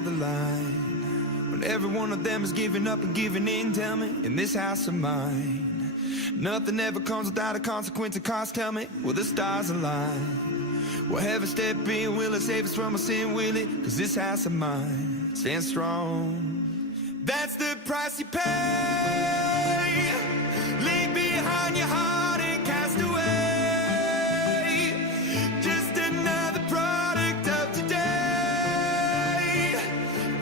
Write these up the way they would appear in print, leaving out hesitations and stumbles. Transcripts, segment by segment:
toe the line. When every one of them is giving up and giving in, tell me, in this house of mine, nothing ever comes without a consequence of cost. Tell me, will the stars align? Will heaven step in? Will it save us from our sin? Will it? Cause this house of mine stands strong. That's the price you pay. Leave behind your heart and cast away. Just another product of today.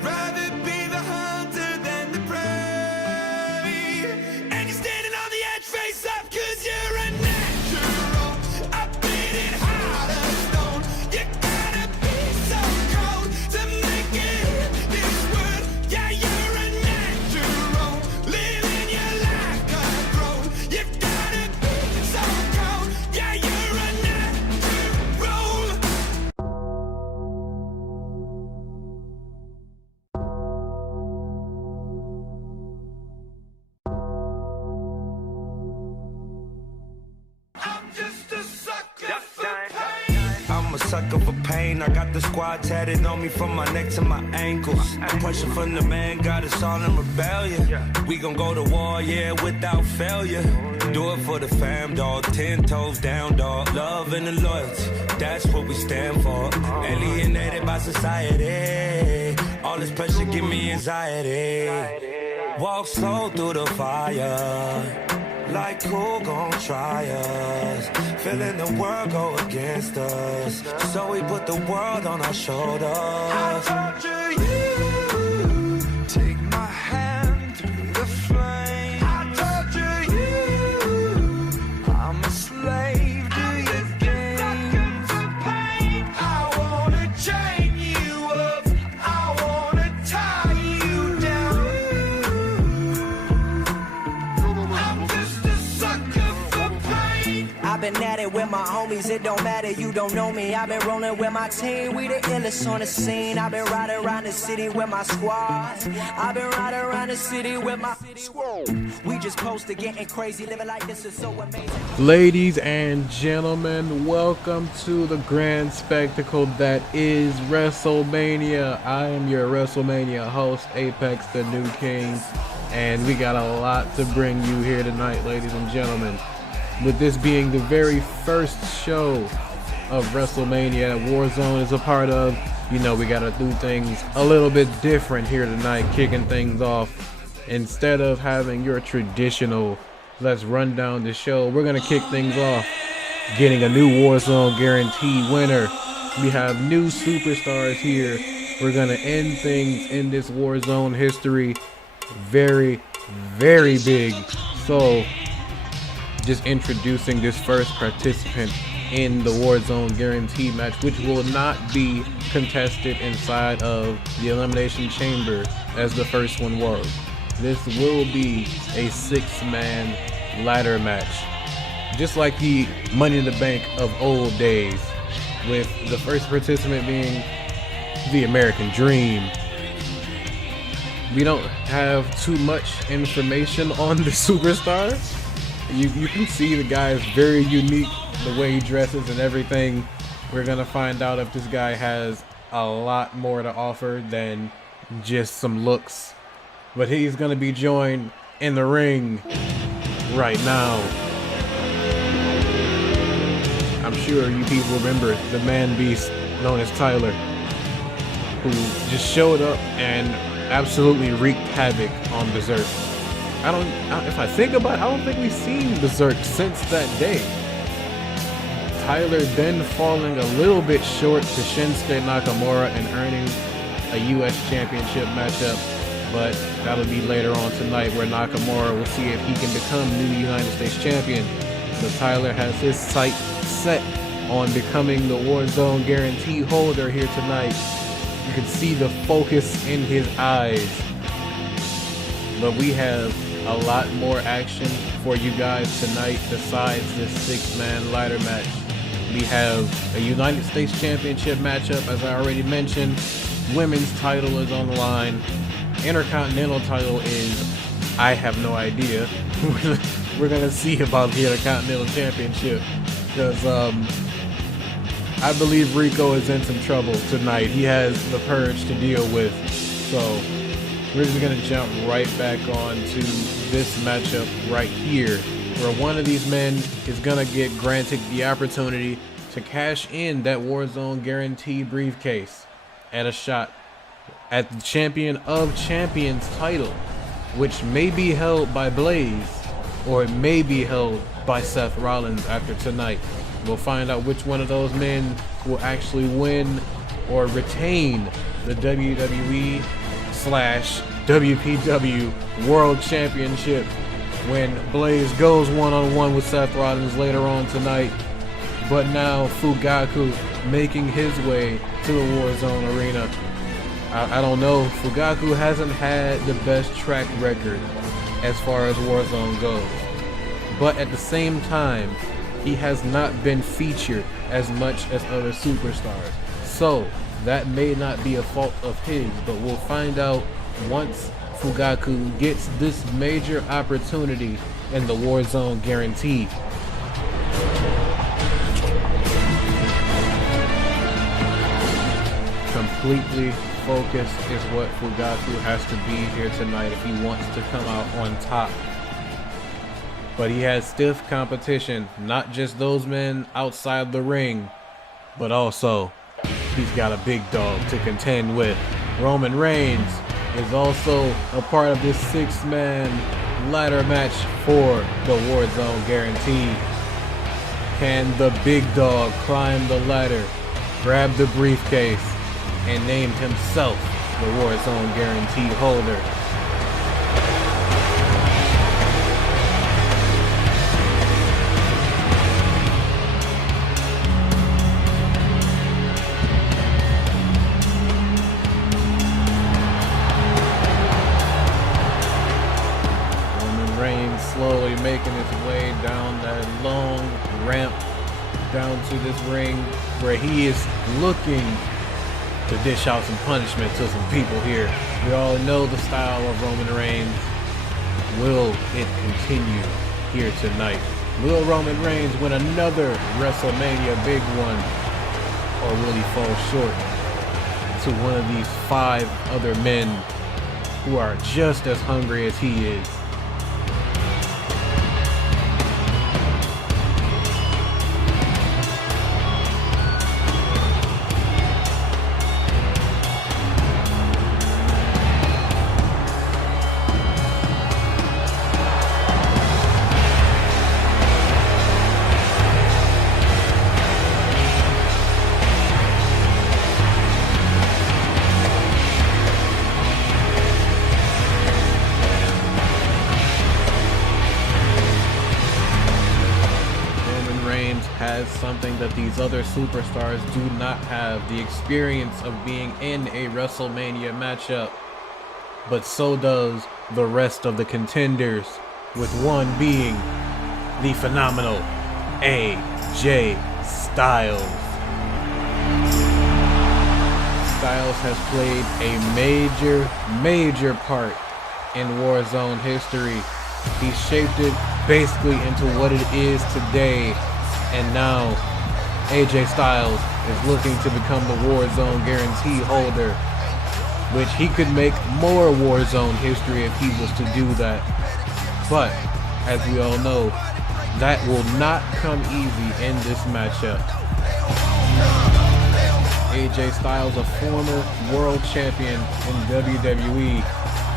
Rather be the hunter than the prey. And you're standing on the edge, face up, cause you're a natural. A beating heart of stone. You gotta be so cold to make it in this world. Yeah, you're a natural. Living your life control. You gotta be so cold. Yeah, you're a natural. I'm just a sucker for pain. I'm a sucker for pain. I got the squad tatted on me from my neck to my ankles. The pressure from the man got us all in rebellion. We gon' go to war, yeah, without failure. Do it for the fam, dog. 10 toes down, dog. Love and the loyalty, that's what we stand for. Alienated by society. All this pressure give me anxiety. Walk slow through the fire. Like who gon' try us? Feeling the world go against us. So we put the world on our shoulders. I torture you. Take my hand through the flame. I torture you. I'm a slave to your game. I wanna chain you up. I wanna tie you down. I'm just a sucker for pain. I've been at it with my homies, it don't matter, you don't know me. I've been rolling with my team, we the illest on the scene. I've been riding around the city with my squad. I've been riding around the city with my squad. We just posted getting crazy, living like this is so amazing. Ladies and gentlemen, welcome to the grand spectacle that is Wrestlemania. I am your Wrestlemania host, Apex the New King, and we got a lot to bring you here tonight, ladies and gentlemen. With this being the very first show of Wrestlemania that Warzone is a part of, you know we gotta do things a little bit different here tonight, kicking things off. Instead of having your traditional let's run down the show, we're gonna kick things off getting a new Warzone guarantee winner. We have new superstars here. We're gonna end things in this Warzone history very, very big. So just introducing this first participant in the Warzone guarantee match, which will not be contested inside of the Elimination Chamber as the first one was. This will be a 6-man ladder match, just like the Money in the Bank of old days, with the first participant being the American Dream. We don't have too much information on the superstar. You can see the guy is very unique, the way he dresses and everything. We're gonna find out if this guy has a lot more to offer than just some looks. But he's gonna be joined in the ring right now. I'm sure you people remember the man beast known as Tyler, who just showed up and absolutely wreaked havoc on Berserk. If I think about it, I don't think we've seen Berserk since that day. Tyler then falling a little bit short to Shinsuke Nakamura and earning a U.S. Championship matchup, but that'll be later on tonight, where Nakamura will see if he can become new United States Champion. So Tyler has his sight set on becoming the Warzone guarantee holder here tonight. You can see the focus in his eyes. But we have a lot more action for you guys tonight besides this 6-man ladder match. We have a United States Championship matchup, as I already mentioned. Women's title is on the line. Intercontinental title is, I have no idea. We're gonna see about the Intercontinental Championship, because I believe Rico is in some trouble tonight. He has the purge to deal with. So we're just going to jump right back on to this matchup right here, where one of these men is going to get granted the opportunity to cash in that Warzone guaranteed briefcase at a shot at the Champion of Champions title, which may be held by Blaze or it may be held by Seth Rollins after tonight. We'll find out which one of those men will actually win or retain the WWE/WPW World Championship when Blaze goes one-on-one with Seth Rollins later on tonight. But now Fugaku making his way to the Warzone arena. I don't know, Fugaku hasn't had the best track record as far as Warzone goes. But at the same time, he has not been featured as much as other superstars. So that may not be a fault of his, but we'll find out once Fugaku gets this major opportunity in the Warzone guarantee. Completely focused is what Fugaku has to be here tonight if he wants to come out on top. But he has stiff competition, not just those men outside the ring, but also he's got a big dog to contend with. Roman Reigns is also a part of this 6-man ladder match for the Warzone guarantee. Can the big dog climb the ladder, grab the briefcase, and named himself the Warzone guarantee holder? Roman Reigns slowly making his way down that long ramp down to this ring where he is looking to dish out some punishment to some people here. We all know the style of Roman Reigns. Will it continue here tonight? Will Roman Reigns win another WrestleMania big one? Or will he fall short to one of these 5 other men who are just as hungry as he is? Has something that these other superstars do not have, the experience of being in a WrestleMania matchup. But so does the rest of the contenders, with one being the phenomenal AJ Styles. Styles has played a major part in Warzone history. He shaped it basically into what it is today. And now AJ Styles is looking to become the Warzone guarantee holder, which he could make more Warzone history if he was to do that. But as we all know, that will not come easy in this matchup. AJ Styles, a former world champion in WWE,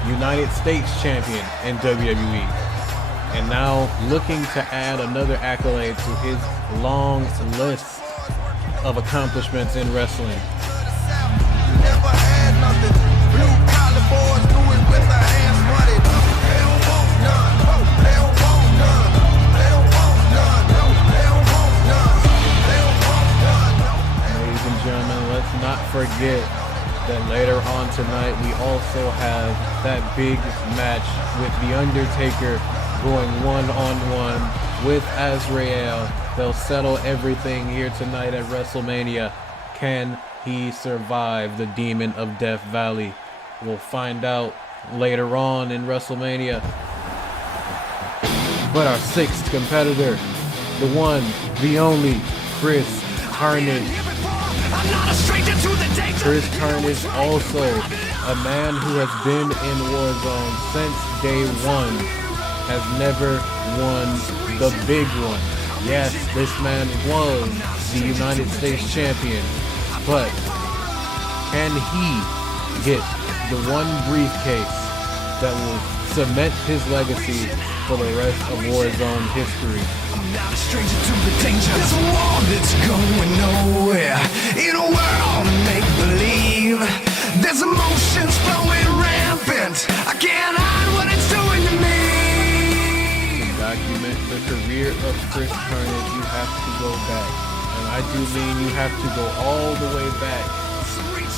United States champion in WWE, and now looking to add another accolade to his long list of accomplishments in wrestling. Ladies and gentlemen, let's not forget that later on tonight we also have that big match with The Undertaker going one-on-one with Azrael. They'll settle everything here tonight at WrestleMania. Can he survive the Demon of Death Valley? We'll find out later on in WrestleMania. But our 6th competitor, the one, the only, Chris Carnage, Chris Carnage, also a man who has been in Warzone since day one, has never won the big one. Yes, this man was the United States champion, but can he get the one briefcase that will cement his legacy for the rest of Warzone history? Not a stranger to the danger. There's a war that's going nowhere. In a world of make-believe, there's emotions flowing rampant. I can't hide what it's doing to me. To document the career of Chris Carnage, you have to go back. And I do mean you have to go all the way back.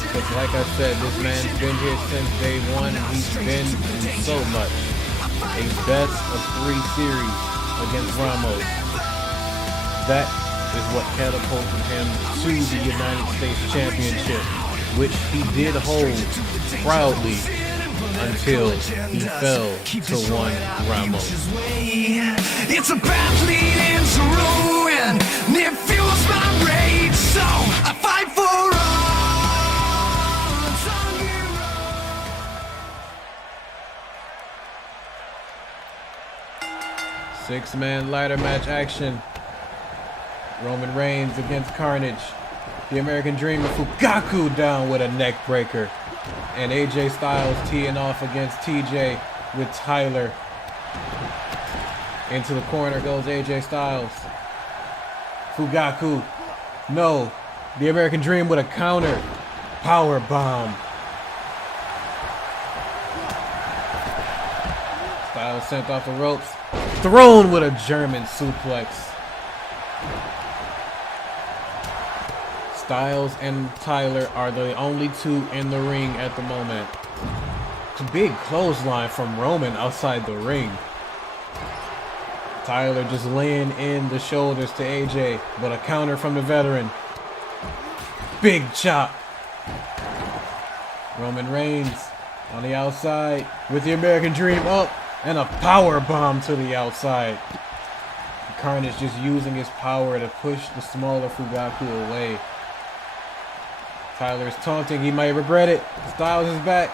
Because like I said, this man's been here since day one, and he's been in so much. A best of 3 series against Ramos. That is what catapulted him to the United States Championship, which he did hold proudly until he fell to one Ramos. It's a path leading to ruin. It fuels my rage, so I fight for all. 6-man ladder match action. Roman Reigns against Carnage. The American Dream of Fugaku down with a neck breaker. And AJ Styles teeing off against TJ with Tyler. Into the corner goes AJ Styles. Fugaku. No. The American Dream with a counter. Power bomb. Styles sent off the ropes. Thrown with a German suplex. Styles and Tyler are the only 2 in the ring at the moment. It's a big clothesline from Roman outside the ring. Tyler just laying in the shoulders to AJ, but a counter from the veteran. Big chop. Roman Reigns on the outside with the American Dream up. And a power bomb to the outside. Carnage just using his power to push the smaller Fugaku away. Tyler's taunting. He might regret it. Styles is back.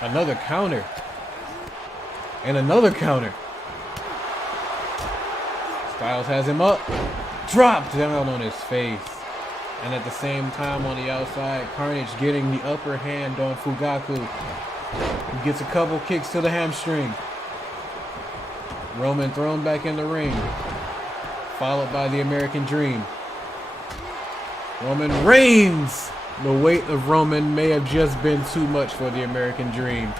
Another counter. And another counter. Styles has him up. Dropped down on his face. And at the same time on the outside, Carnage getting the upper hand on Fugaku. He gets a couple kicks to the hamstring. Roman thrown back in the ring. Followed by the American Dream. Roman Reigns! The weight of Roman may have just been too much for the American Dream.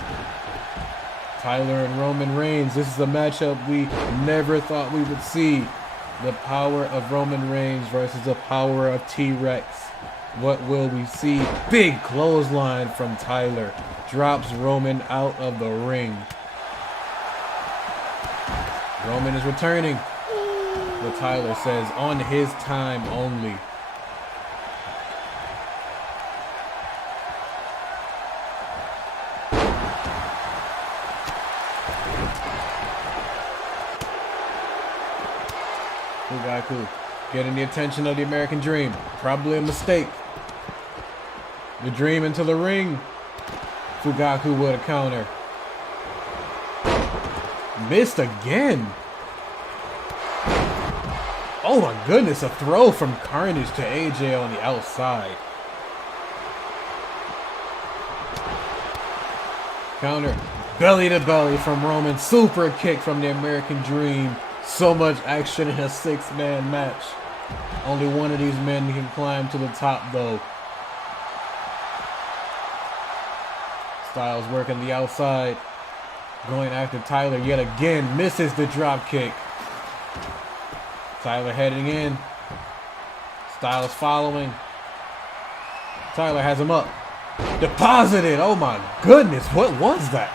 Tyler and Roman Reigns. This is a matchup we never thought we would see. The power of Roman Reigns versus the power of T-Rex. What will we see? Big clothesline from Tyler. Drops Roman out of the ring. Roman is returning. But Tyler says on his time only. Fugaku getting the attention of the American Dream. Probably a mistake. The Dream into the ring. Fugaku with a counter. Missed again. Oh my goodness, a throw from Carnage to AJ on the outside. Counter. Belly to belly from Roman. Super kick from the American Dream. So much action in a 6-man match. Only one of these men can climb to the top though. Styles working the outside. Going after Tyler yet again. Misses the drop kick. Tyler heading in. Styles following. Tyler has him up. Deposited. Oh my goodness. What was that?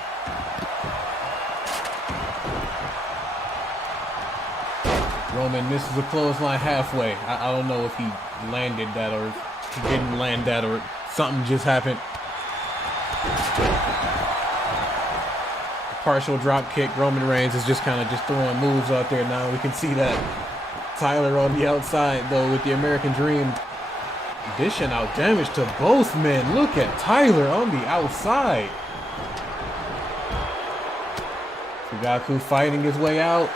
Roman misses a clothesline halfway. I don't know if he landed that or if he didn't land that or something just happened. Partial drop kick. Roman Reigns is just kind of just throwing moves out there now. We can see that. Tyler on the outside though with the American Dream Dishing out damage to both men. Look at Tyler on the outside. Fugaku fighting his way out.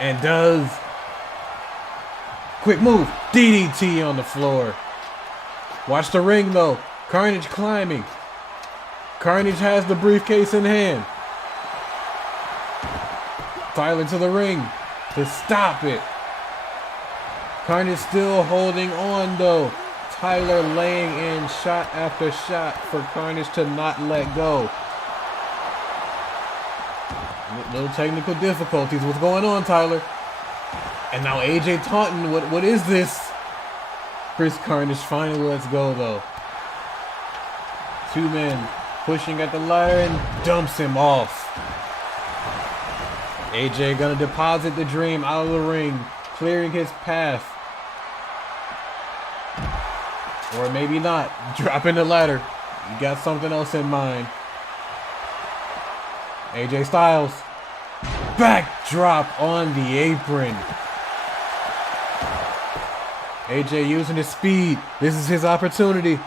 And does. Quick move. DDT on the floor. Watch the ring though. Carnage climbing. Carnage has the briefcase in hand. Tyler to the ring to stop it. Carnage still holding on though. Tyler laying in shot after shot for Carnage to not let go. Little technical difficulties. What's going on, Tyler? And now AJ taunting. What is this? Chris Carnage finally lets go though. Two men pushing at the ladder and dumps him off. AJ gonna deposit the Dream out of the ring, clearing his path. Or maybe not. Dropping the ladder. You got something else in mind. AJ Styles. Backdrop on the apron. AJ using his speed. This is his opportunity.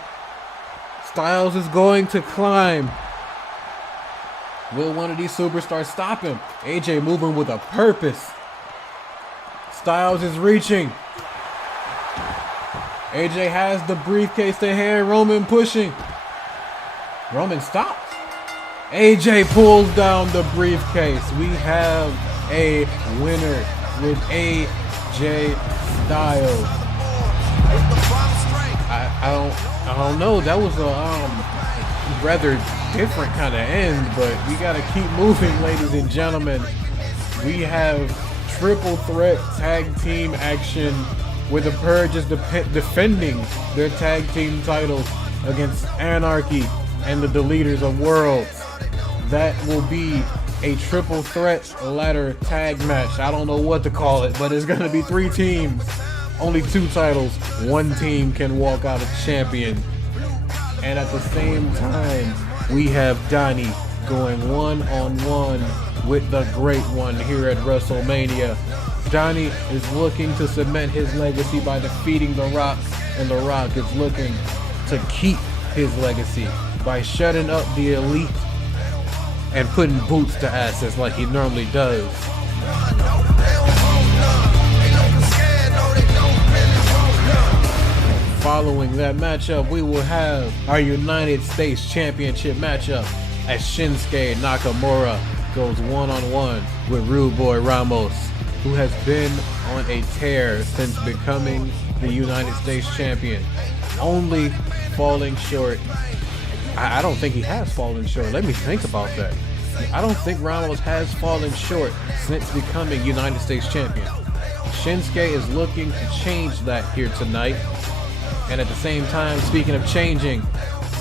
Styles is going to climb. Will one of these superstars stop him? AJ moving with a purpose. Styles is reaching. AJ has the briefcase to hand. Roman pushing. Roman stops. AJ pulls down the briefcase. We have a winner with AJ Styles. I don't know. That was a rather different kind of end, but we gotta keep moving, ladies and gentlemen. We have triple threat tag team action with the Purges defending their tag team titles against Anarchy and the Deleters of Worlds. That will be a triple threat ladder tag match. I don't know what to call it, but it's gonna be 3 teams. Only 2 titles. 1 team can walk out as champion. And at the same time, we have Donnie going one-on-one with the Great One here at WrestleMania. Donnie is looking to cement his legacy by defeating The Rock, and The Rock is looking to keep his legacy by shutting up the Elite and putting boots to asses like he normally does. Following that matchup, we will have our United States Championship matchup as Shinsuke Nakamura goes one-on-one with Rude Boy Ramos, who has been on a tear since becoming the United States Champion, only falling short. I don't think he has fallen short. Let me think about that. I don't think Ramos has fallen short since becoming United States Champion. Shinsuke is looking to change that here tonight. And at the same time, speaking of changing,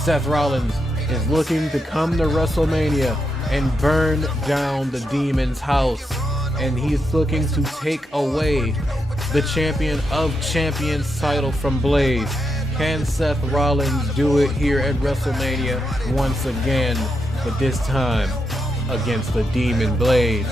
Seth Rollins is looking to come to WrestleMania and burn down the Demon's house. And he's looking to take away the Champion of Champions title from Blaze. Can Seth Rollins do it here at WrestleMania once again, but this time against the Demon Blaze?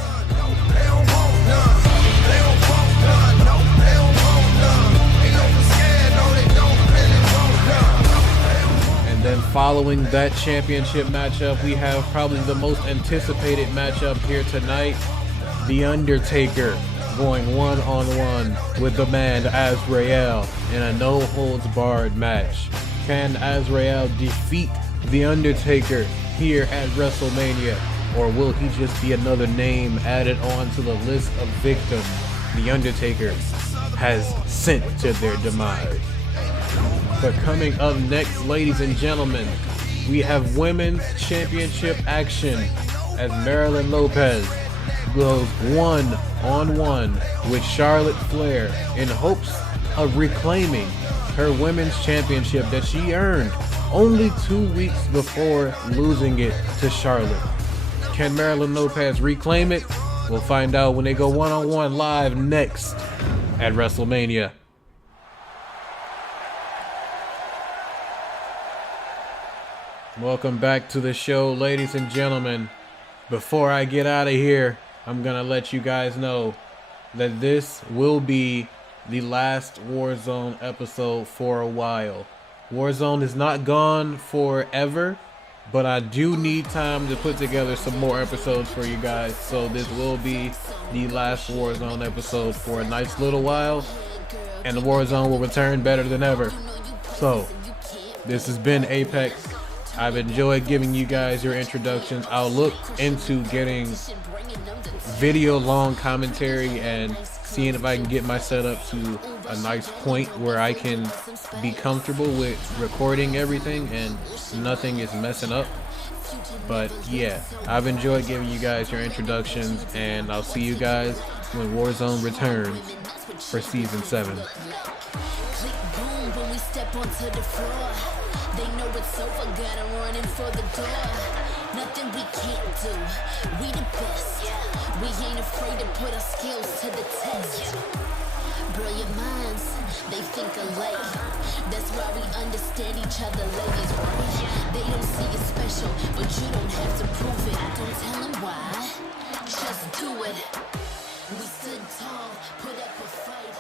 And then following that championship matchup, we have probably the most anticipated matchup here tonight. The Undertaker going one-on-one with the man Azrael in a no-holds-barred match. Can Azrael defeat The Undertaker here at WrestleMania, or will he just be another name added on to the list of victims The Undertaker has sent to their demise? But coming up next, ladies and gentlemen, we have Women's Championship action as Marilyn Lopez goes one-on-one with Charlotte Flair in hopes of reclaiming her Women's Championship that she earned only 2 weeks before losing it to Charlotte. Can Marilyn Lopez reclaim it? We'll find out when they go one-on-one live next at WrestleMania. Welcome back to the show, ladies and gentlemen. Before I get out of here, I'm gonna let you guys know that this will be the last Warzone episode for a while. Warzone is not gone forever, but I do need time to put together some more episodes for you guys. So this will be the last Warzone episode for a nice little while, and the Warzone will return better than ever. So this has been Apex. I've enjoyed giving you guys your introductions. I'll look into getting video long commentary and seeing if I can get my setup to a nice point where I can be comfortable with recording everything and nothing is messing up. But yeah, I've enjoyed giving you guys your introductions, and I'll see you guys when Warzone returns for Season 7. They know it's over, gotta run in for the door. Nothing we can't do, we the best. We ain't afraid to put our skills to the test. Brilliant minds, they think alike. That's why we understand each other, ladies, right? They don't see it special, but you don't have to prove it. Don't tell them why, just do it. We stood tall, put up a fight.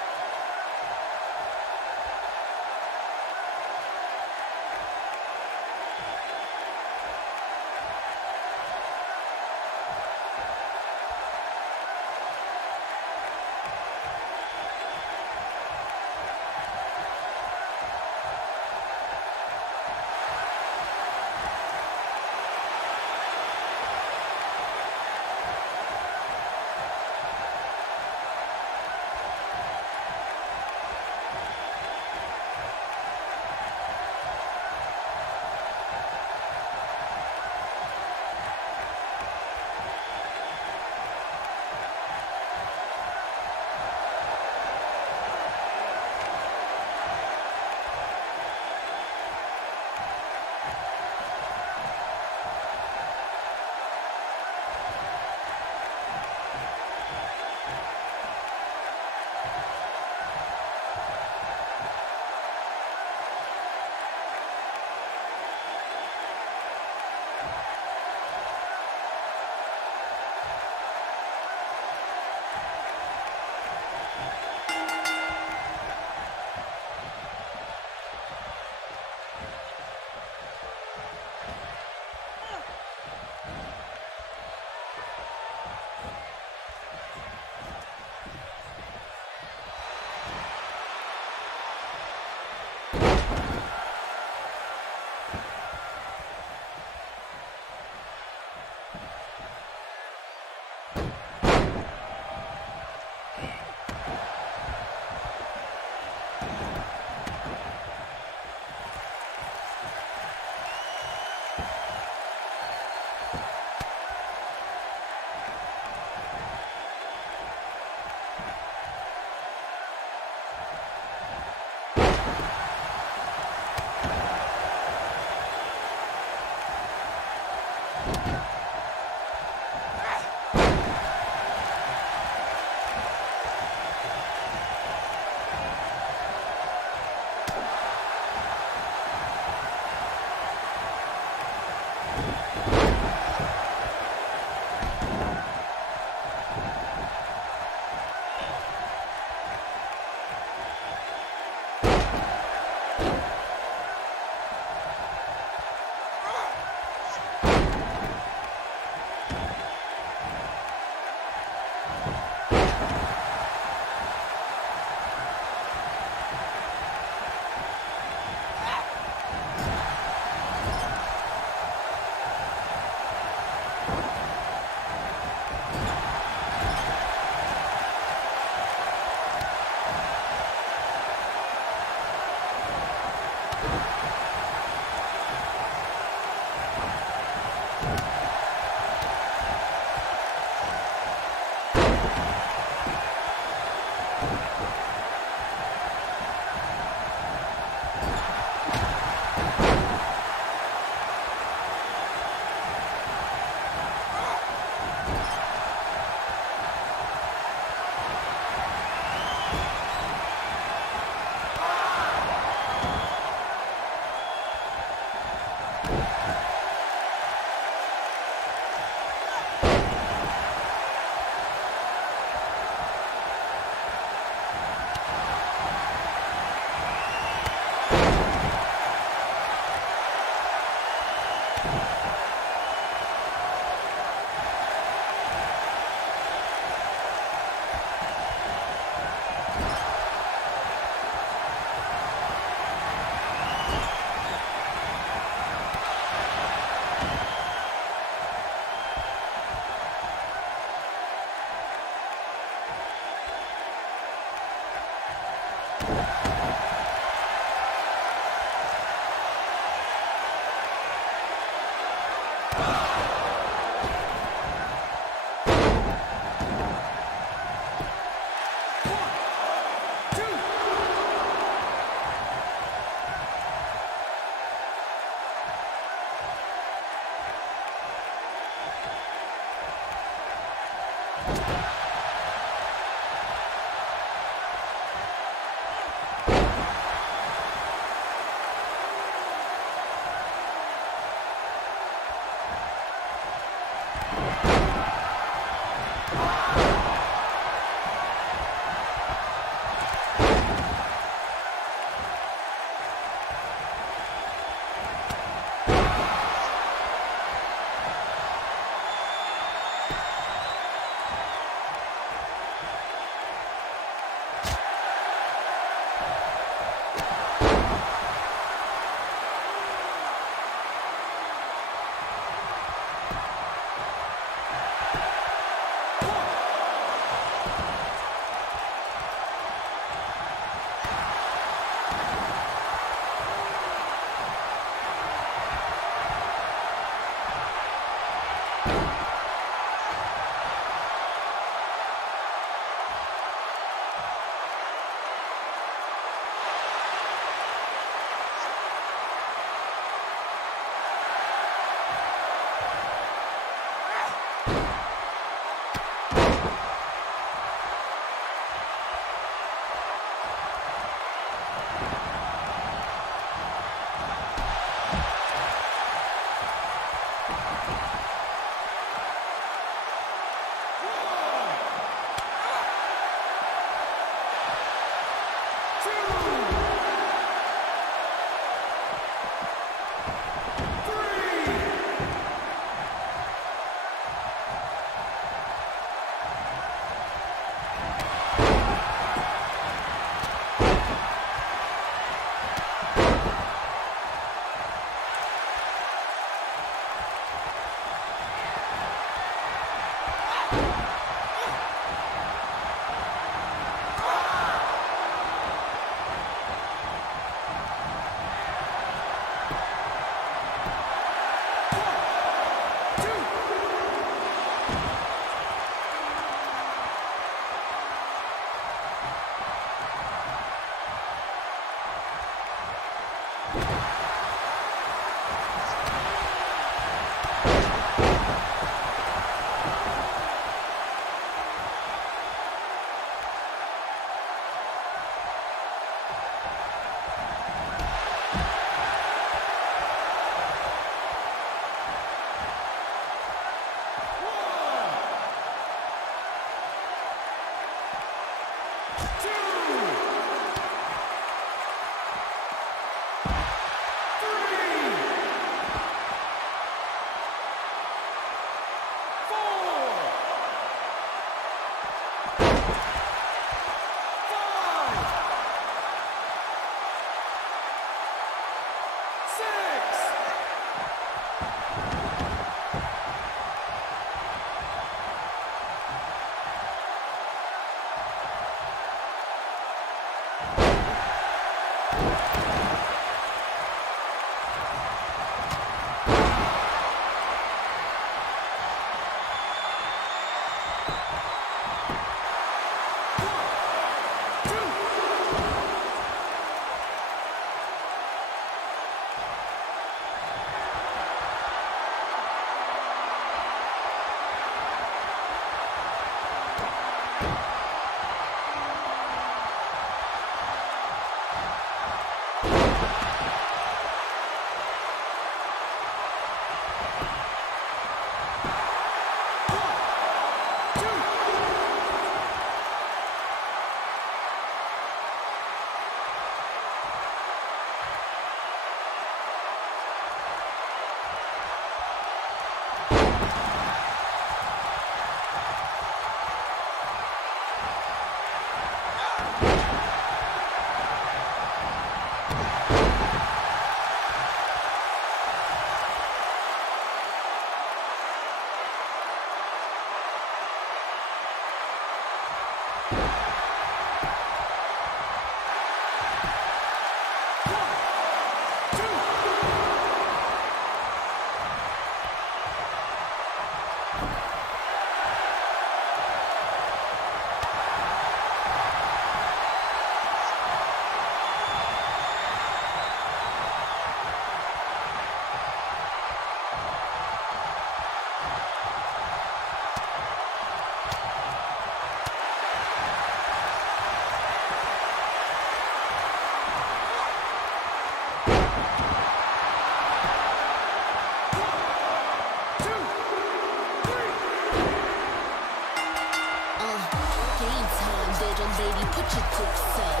lady, put your dukes up.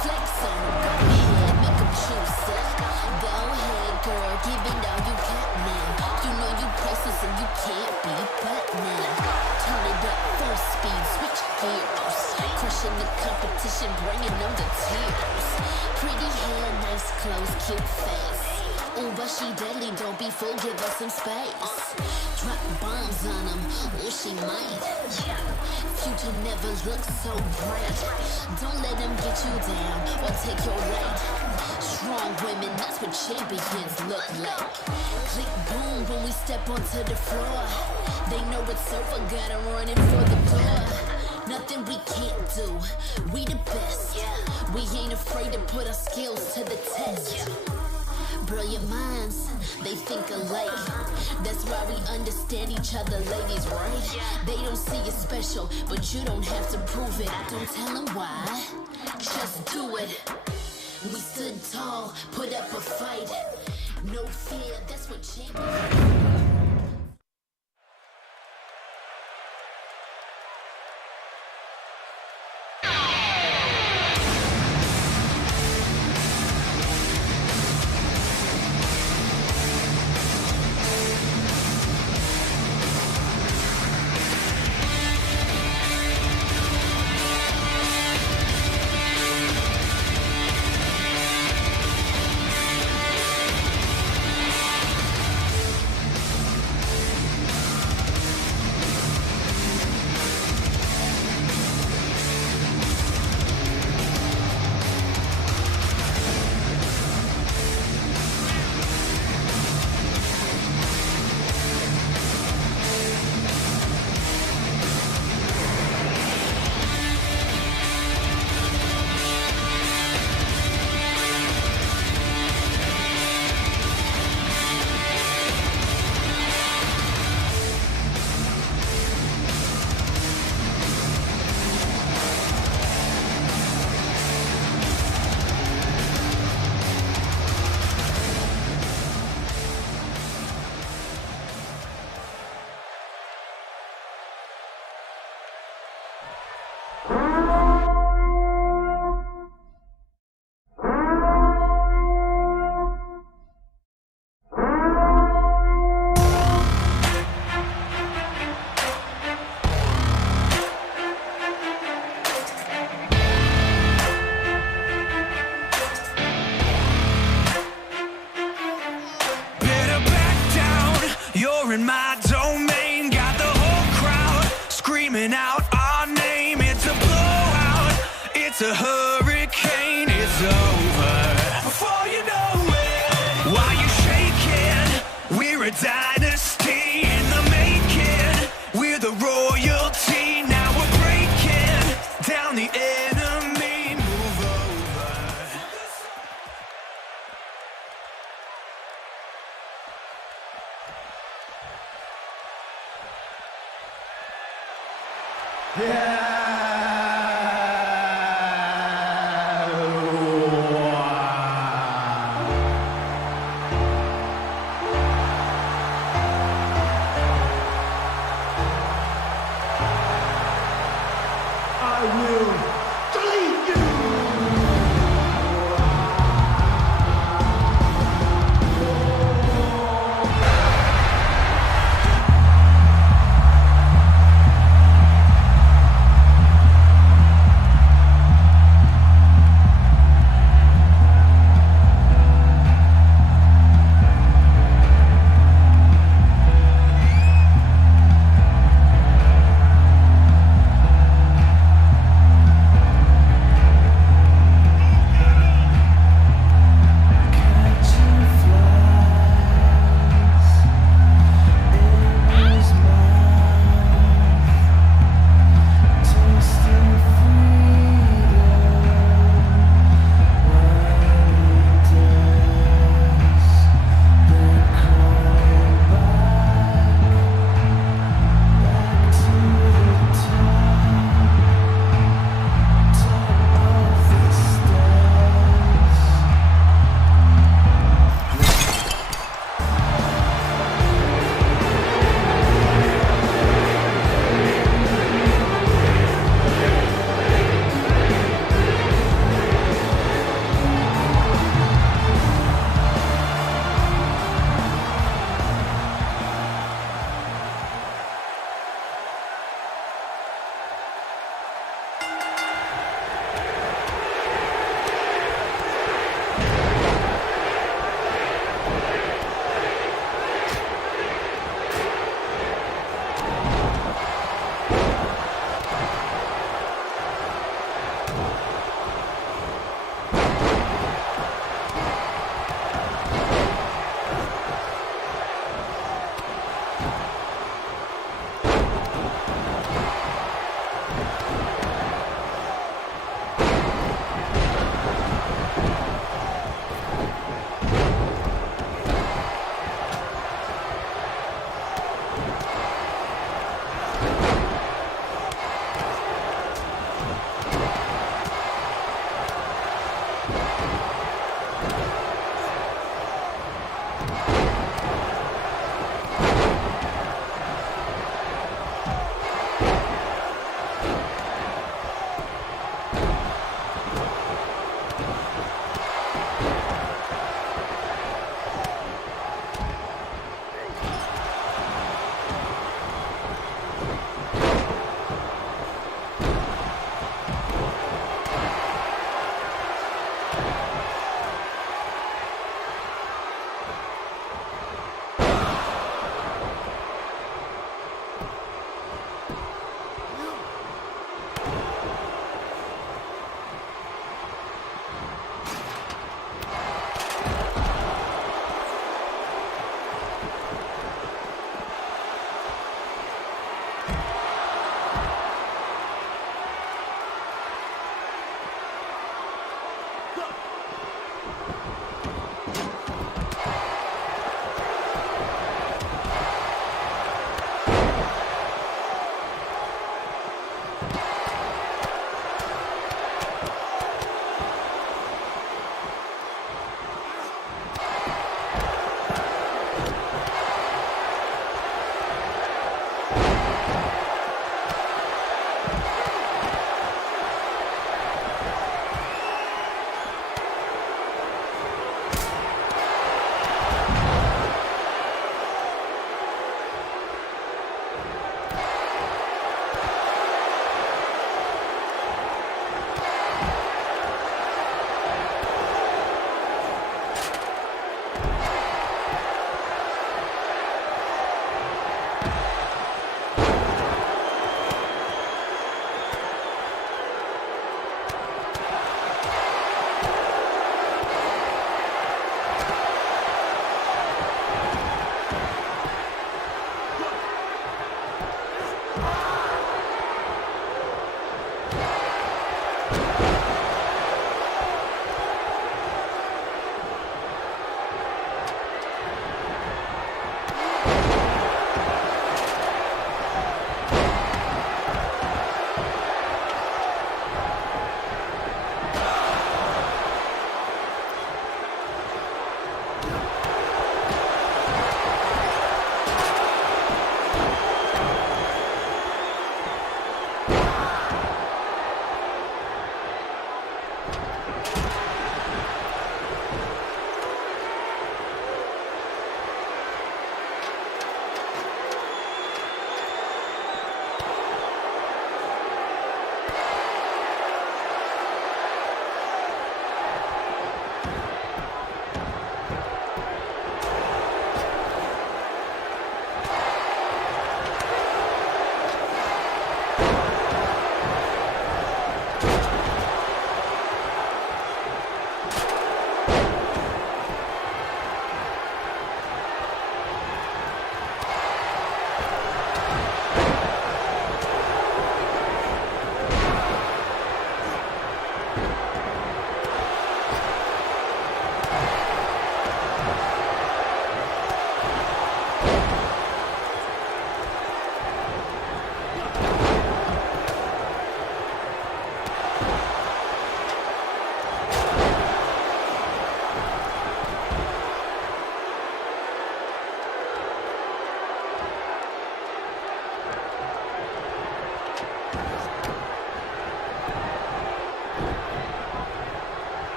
Flex on them, go ahead, make them choose up. Go ahead, girl, give it all you got now. You know you priceless and you can't be but now. Turn it up, full speed, switch gears. Crushing the competition, bringing them to tears. Pretty hair, nice clothes, cute face. Ooh, but she deadly, don't be fooled, give her some space. Drop bombs on them, ooh, she might. Future never looks so bright. Don't let them get you down or take your light. Strong women, that's what champions look like. Click boom when we step onto the floor. They know it's over, got 'em running for the door. Nothing we can't do, we the best. We ain't afraid to put our skills to the test. Brilliant minds, they think alike. That's why we understand each other, ladies, right? They don't see it special, but you don't have to prove it. Don't tell them why, just do it. We stood tall, put up a fight. No fear, that's what champions. In my domain, got the whole crowd screaming out our name. It's a blowout, it's a hurricane, it's over before you know it. While you're shaking, we're a dynasty in the making. We're the royalty, now we're breaking down the enemy. Move over.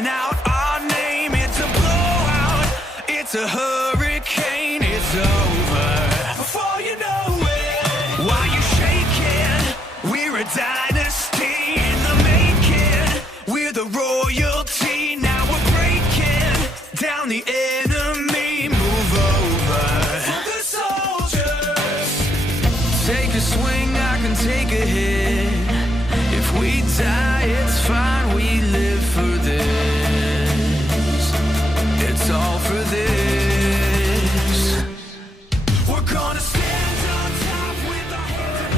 screaming out our name. It's a blowout, it's a hurricane, it's over before you know it. While you shaking, we're a dynasty in the making. We're the royalty, now we're breaking down the enemy. Move over for the soldiers. Take a swing, I can take a hit. If we die, it's fine, we live for this. It's all for this. We're gonna stand on top with our hands.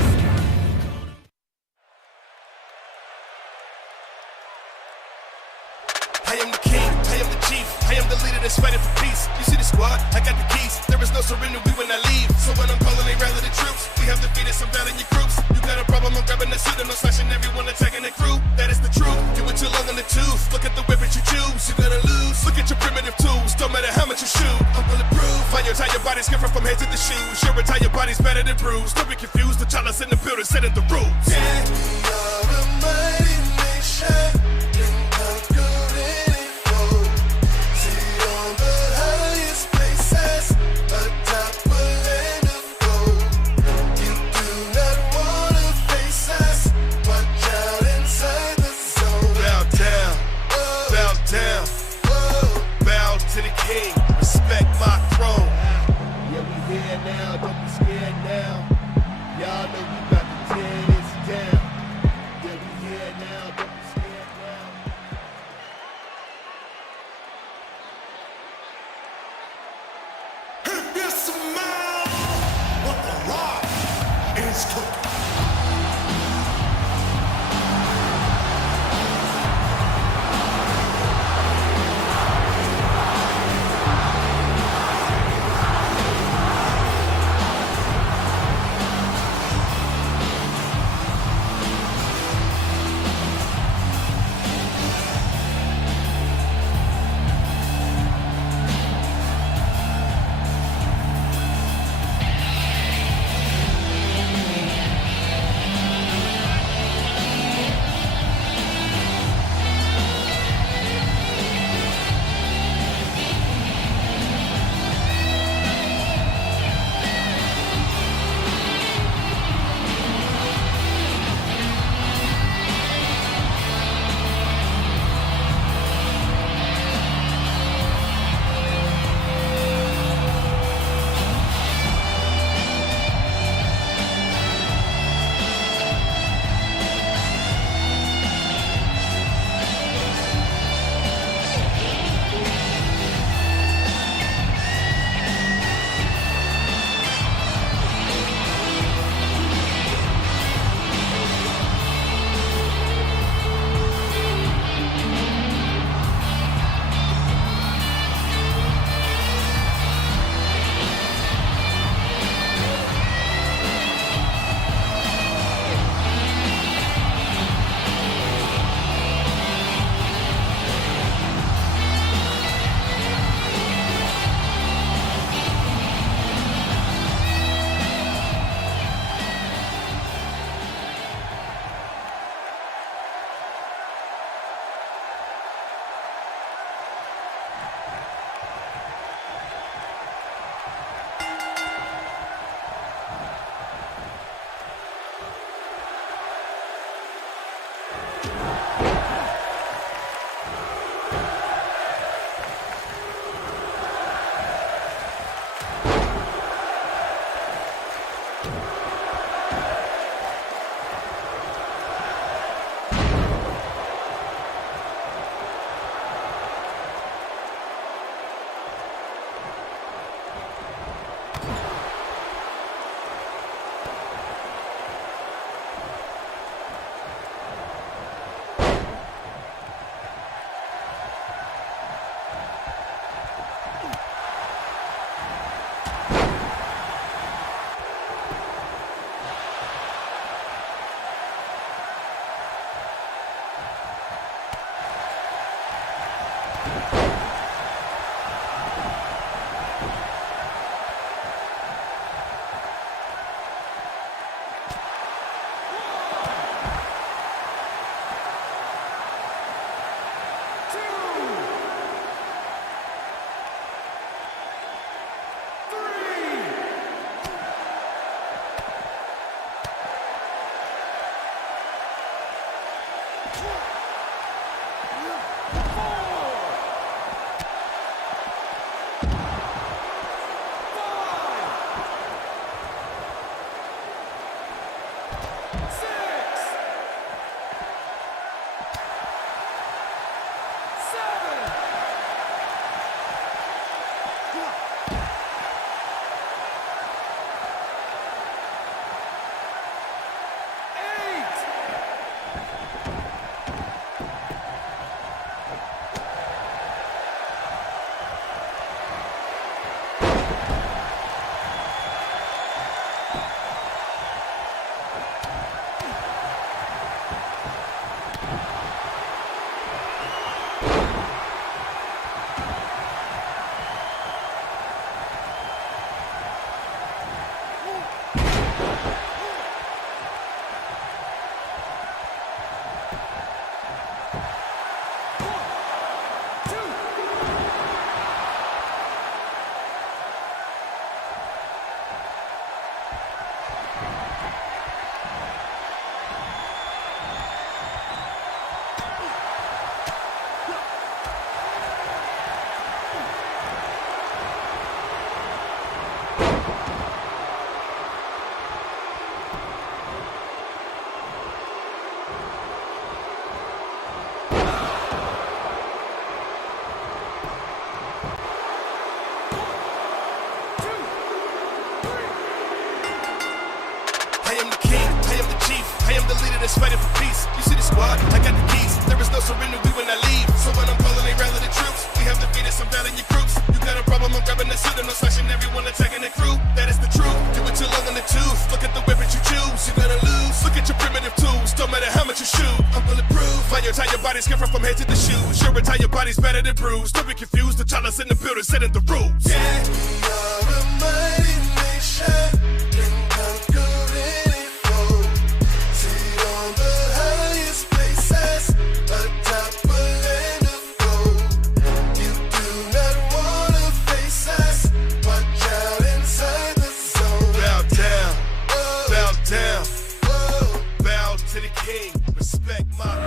I am the king, I am the chief, I am the leader that's fighting for peace. You see the squad, I got the keys. There is no surrender, we will not leave. So when I'm calling, they rally the troops. We have defeated some battling your groups. You got a problem, I'm grabbing the suit and I'm slashing everyone attacking the crew. That is the truth, you were too long in the tooth. Look at the weapons you choose, you gotta lose. Look at your primitive tools, don't matter how much you shoot. I'm bulletproof, find your entire body's different from head to the shoes. Your entire body's better than bruised. Don't be confused, the child in the building, setting the rules. Yeah, we are a mighty nation. that's fighting for peace. You see the squad, I got the keys. There is no surrender, we will not leave. So when I'm calling, they rally the troops. We have defeated some valiant groups. You got a problem, I'm grabbing the suit. I'm not slashing everyone attacking the crew. That is the truth. Do it too long in the tooth. Look at the weapon you choose. You're gonna lose. Look at your primitive tools. Don't matter how much you shoot. I'm bulletproof. Find your entire body's different from head to the shoes. Your entire body's better than bruised. Don't be confused. The child is in the building, setting the rules. Yeah, we are a mighty nation. Can conquer any foe. Sit on the highest places, atop a land of gold. You do not wanna face us. Watch out inside the zone. Bow down, Whoa, bow down, whoa. bow to the king. Respect my.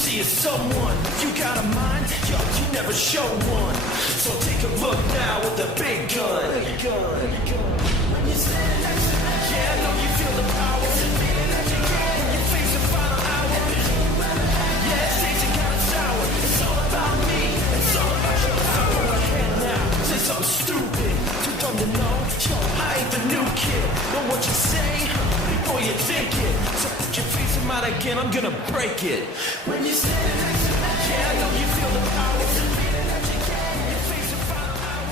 see is someone. You got a mind, yo, you never show one. So take a look now with the big gun. When you stand next to me, yeah, I know you feel the power. When you face the final hour, yeah, it's tasting kind of sour. It's all about me, it's all about you. So go ahead now, say something stupid. Too dumb to know, yo, I ain't the new kid. Know what you say before you think it. So put your face in mine again, I'm gonna break it. When you stand next to me, yeah, I know you feel the power. When you face the final hour.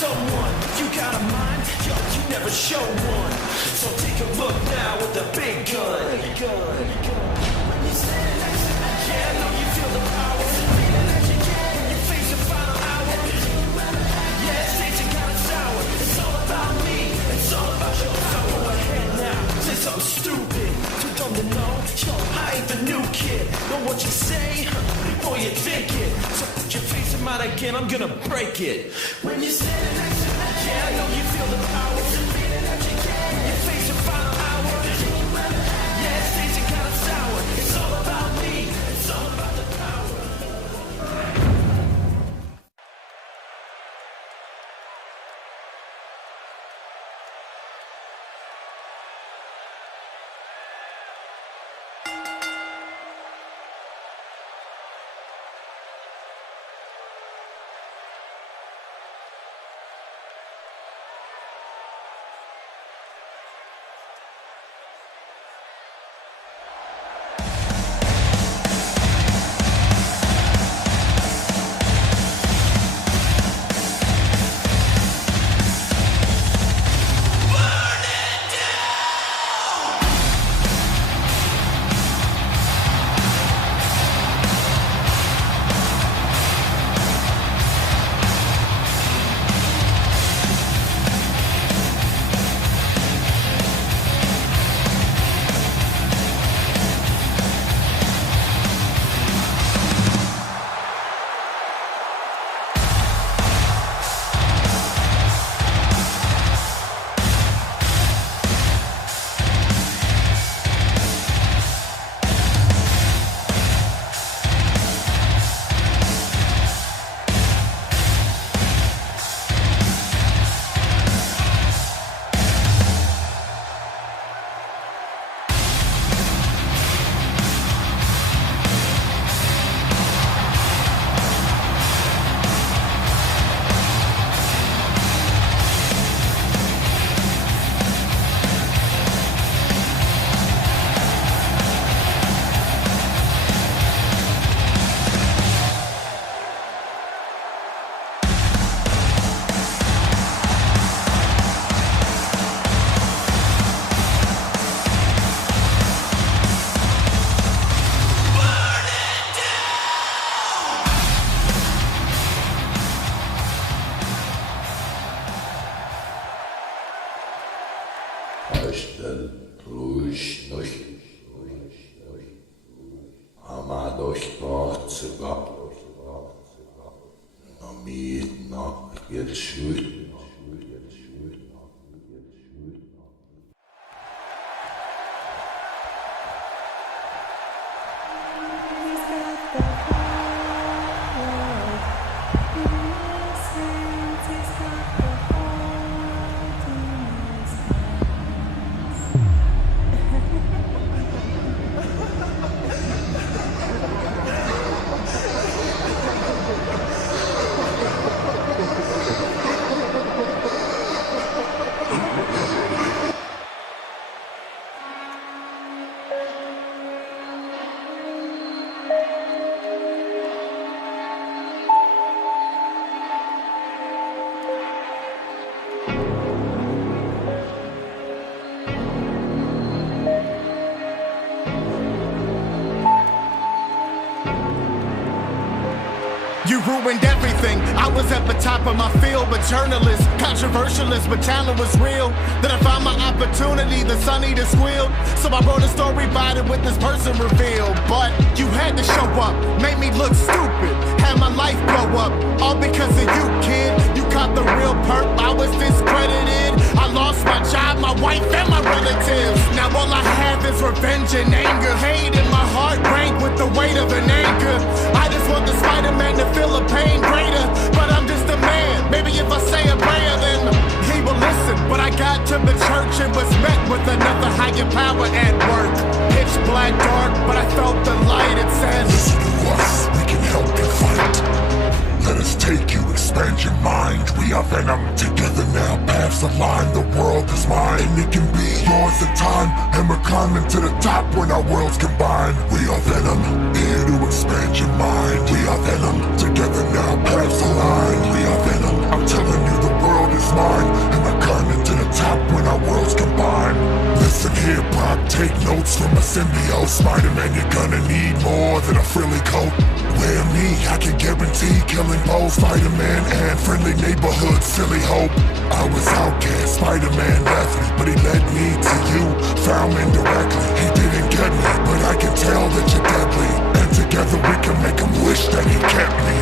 someone. You got a mind, yo, you never show one. So take a look now with the big gun. When you stand next to me, yeah, I know you feel the power. When you face the final hour, yeah, things are kinda sour. It's all about me, it's all about your power. Go ahead now, say something stupid, too dumb to know. Yo, I ain't the new kid. Know what you say before you think it. So put your face in mine again, I'm gonna break it. When you're standing next to me, yeah, I know you feel the power. When you face the final hour, yeah, things are kinda sour. It's all about me, it's all about the power. You ruined everything. I was at the top of my field, but journalist, controversialist, but talent was real. Then I found my opportunity, the sun eater squealed. So I wrote a story about it with this person revealed. But you had to show up, made me look stupid, had my life blow up, all because of you, kid. You caught the real perp, I was discredited. I lost my job, my wife, and my relatives. Now all I have is revenge and anger. Hate in my heart rank with the weight of an anchor. I just want the Spider-Man to feel a pain greater, but I'm just a man. Maybe if I say a prayer, then he will listen. But I got to the church and was met with another higher power at work. Pitch black dark, but I felt the light. It said, listen to us, we can help you fight. Let us take you, expand your mind. We are Venom, together now, paths align. The world is mine, and it can be yours in time. And we're climbing to the top when our worlds combine. We are Venom, here to expand your mind. We are Venom, together now, paths align. We are Venom, I'm telling you the world friendly neighborhood, silly hope. I was outcast, Spider-Man left me, but he led me to you. Found me indirectly, he didn't get me, but I can tell that you're deadly. And together we can make him wish that he kept me.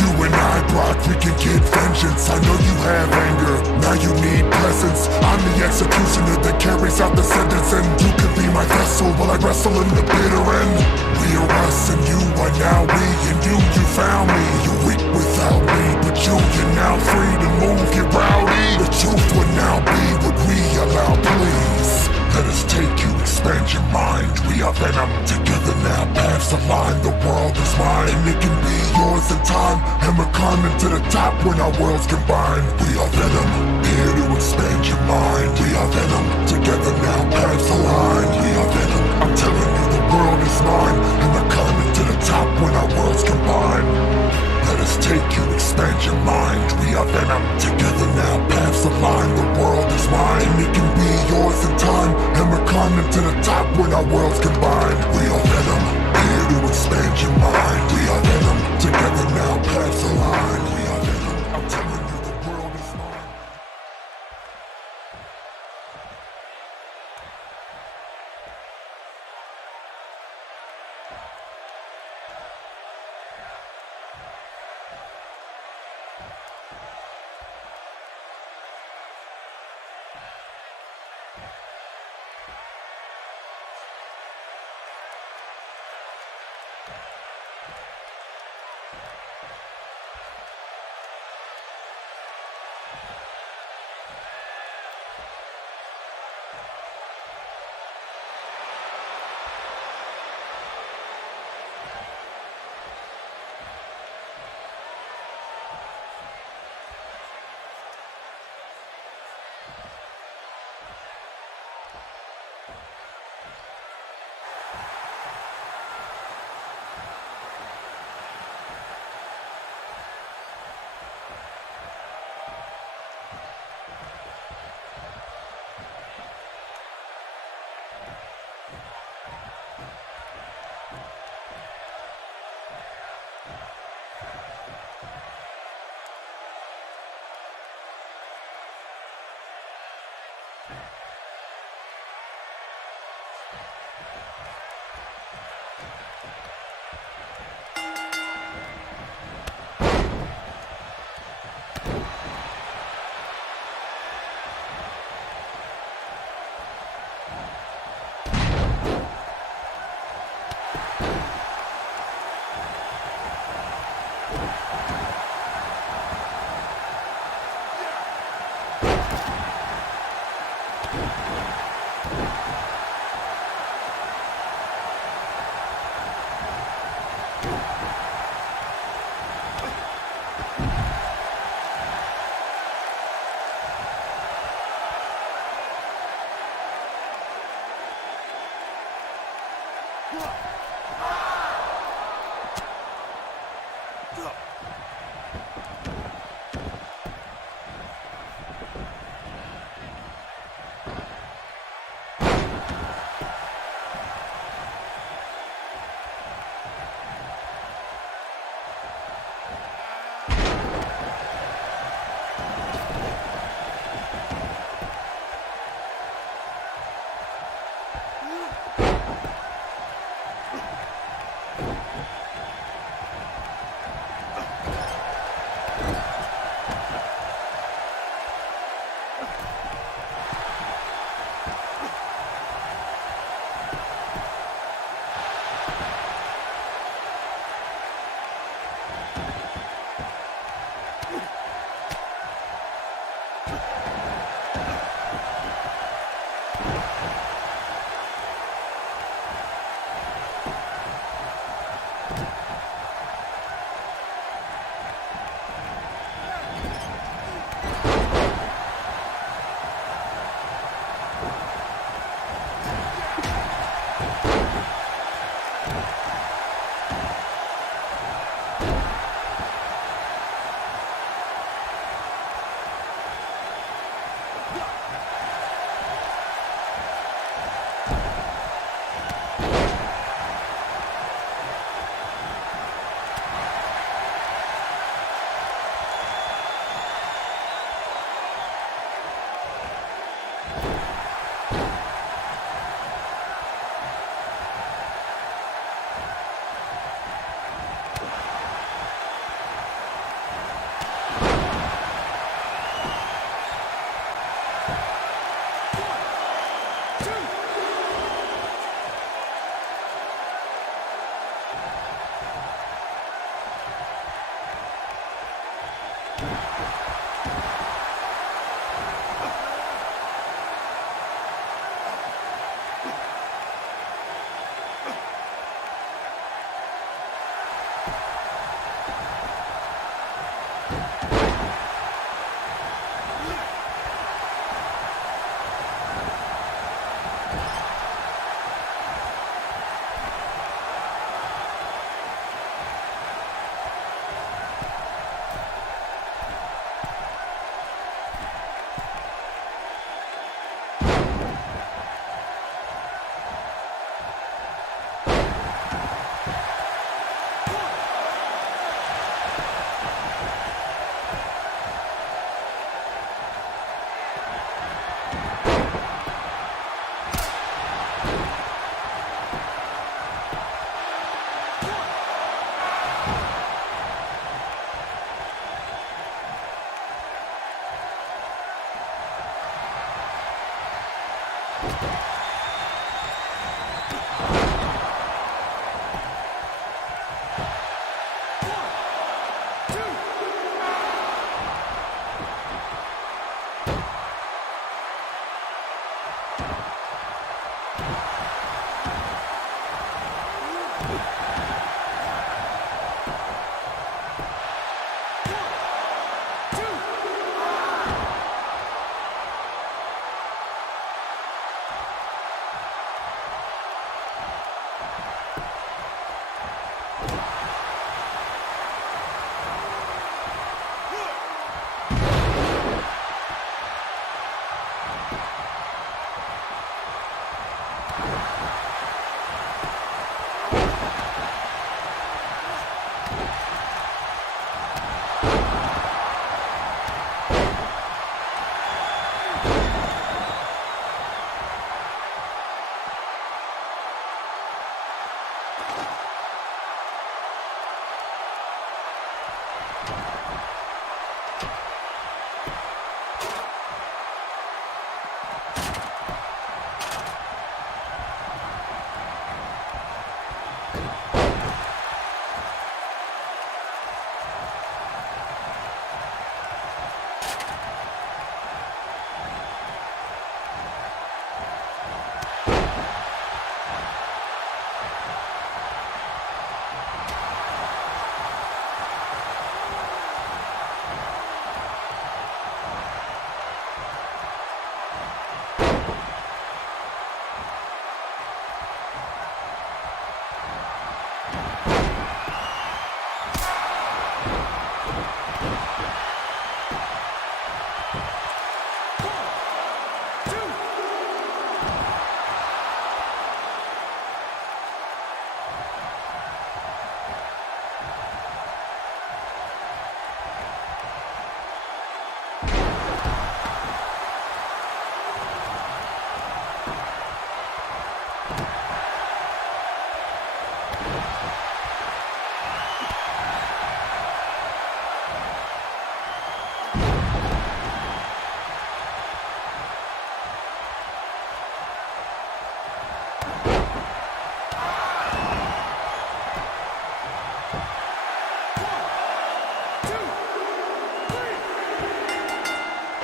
You and I, Brock, we can get vengeance. I know you have anger, now you need presence. I'm the executioner that carries out the sentence, and you can be my vessel while I wrestle in the bitter end. We are us and you are now we, and you found me. You're weak without me, but you're now free to move, get rowdy. The truth would now be what we allow, please. Let us take you, expand your mind. We are venom, together now, paths align. The world is mine, and it can be yours in time. And we're climbing to the top when our worlds combine. We are venom, here to expand your mind. We are venom, together now, paths align. We are venom, I'm telling you the world is mine. And we're climbing to the top when our worlds combine. Let us take you, expand your mind. We are venom, together now, paths align. The world is mine, and it can be yours in time. And we're climbing to the top when our worlds combine. We are venom, here to expand your mind. We are venom, together now, paths align. We are venom, I'm telling you the world is mine.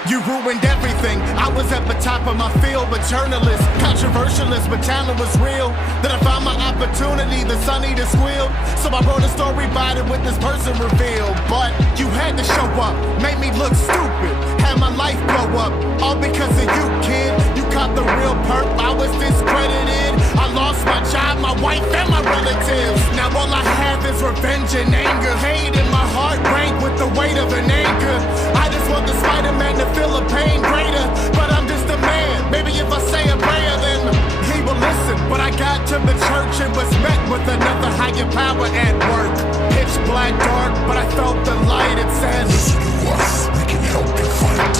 You ruined everything. I was at the top of my field, but journalist, controversialist, but talent was real. Then I found my opportunity, the sun either squealed. So I wrote a story about it with this person revealed. But you had to show up, made me look stupid, had my life blow up, all because of you, kid. You caught the real perp, I was discredited. I lost my job, my wife, and my relatives. Now all I have is revenge and anger. Hate in my heart rank with the weight of an anchor. I just want the Spider-Man to feel the pain greater, but I'm just a man. Maybe if I say a prayer, then he will listen. But I got to the church and was met with another higher power at work. Pitch black dark, but I felt the light. It said, listen to us, we can help you fight.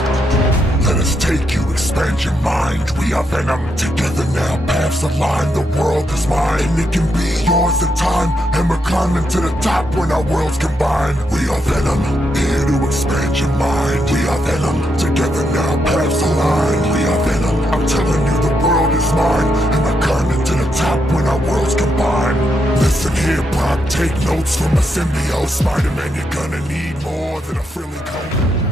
Let us take you, expand your mind. We are Venom, together now, paths align. The world is mine, and it can be yours in time. And we're climbing to the top when our worlds combine. We are Venom, here to expand your mind. We are Venom, together now, paths align. We are Venom, I'm telling you the world is mine. And we're climbing to the top when our worlds combine. Listen here, Brock, take notes from a symbiote. Spider-Man, you're gonna need more than a frilly coat.